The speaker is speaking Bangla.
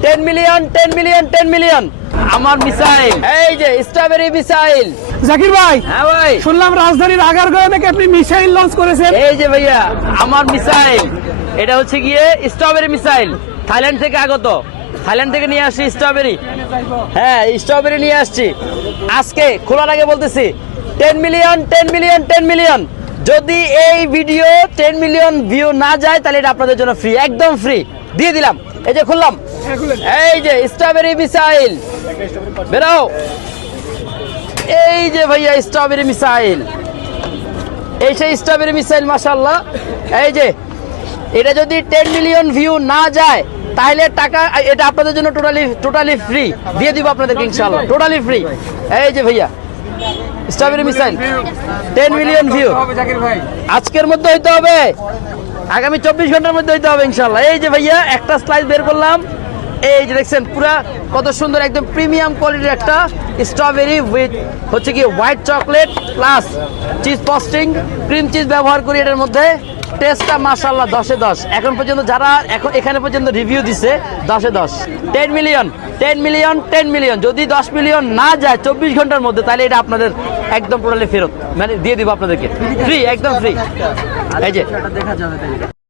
10 মিলিয়ন 10 মিলিয়ন 10 মিলিয়ন আমার মিসাইল, এই যে স্ট্রবেরি মিসাইল। জাকির ভাই, হ্যাঁ ভাই, শুনলাম রাজধানীর আগারগাঁও থেকে আপনি মিসাইল লঞ্চ করেছেন। এই যে ভাইয়া আমার মিসাইল, এটা হচ্ছে গিয়ে স্ট্রবেরি মিসাইল, থাইল্যান্ড থেকে আগত। থাইল্যান্ড থেকে নিয়ে আসছি স্ট্রবেরি। হ্যাঁ, স্ট্রবেরি নিয়ে আসছি। আজকে খোলার আগে বলতেছি 10 মিলিয়ন 10 মিলিয়ন 10 মিলিয়ন। যদি এই ভিডিও 10 মিলিয়ন ভিউ না যায় তাহলে এটা আপনাদের জন্য ফ্রি, একদম ফ্রি দিয়ে দিলাম। এই যে খুললাম, এই যে স্ট্রবেরি মিসাইল, বেরাও। এই যে ভাইয়া স্ট্রবেরি মিসাইল, এই সেই স্ট্রবেরি মিসাইল, মাশাআল্লাহ। এই যে এটা যদি 10 মিলিয়ন ভিউ না যায় তাহলে টাকা, এটা আপনাদের জন্য টোটালি ফ্রি দিয়ে দিব আপনাদেরকে ইনশাআল্লাহ, টোটালি ফ্রি। এই যে ভাইয়া স্ট্রবেরি মিসাইল 10 মিলিয়ন ভিউ আজকের মধ্যে হইতে হবে, আগামী 24 ঘন্টার মধ্যে হইতে হবে ইনশাআল্লাহ। এই যে ভাইয়া একটা স্লাইস বের করলাম, এই যে দেখছেন পুরা কত সুন্দর, একদম প্রিমিয়াম কোয়ালিটির একটা স্ট্রবেরি উইথ হচ্ছে কি white chocolate plus cheese frosting, cream cheese ব্যবহার করি এটার মধ্যে। টেস্টটা মাশাআল্লাহ 10-এ 10। এখন পর্যন্ত যারা এখানে পর্যন্ত রিভিউ দিছে 10-এ 10। 10 মিলিয়ন 10 মিলিয়ন 10 মিলিয়ন, যদি 10 মিলিয়ন না যায় 24 ঘন্টার মধ্যে তাহলে এটা আপনাদের একদম টোটালি ফেরত, মানে দিয়ে দিব আপনাদেরকে ফ্রি, একদম ফ্রি। এই যে দেখা যাবে।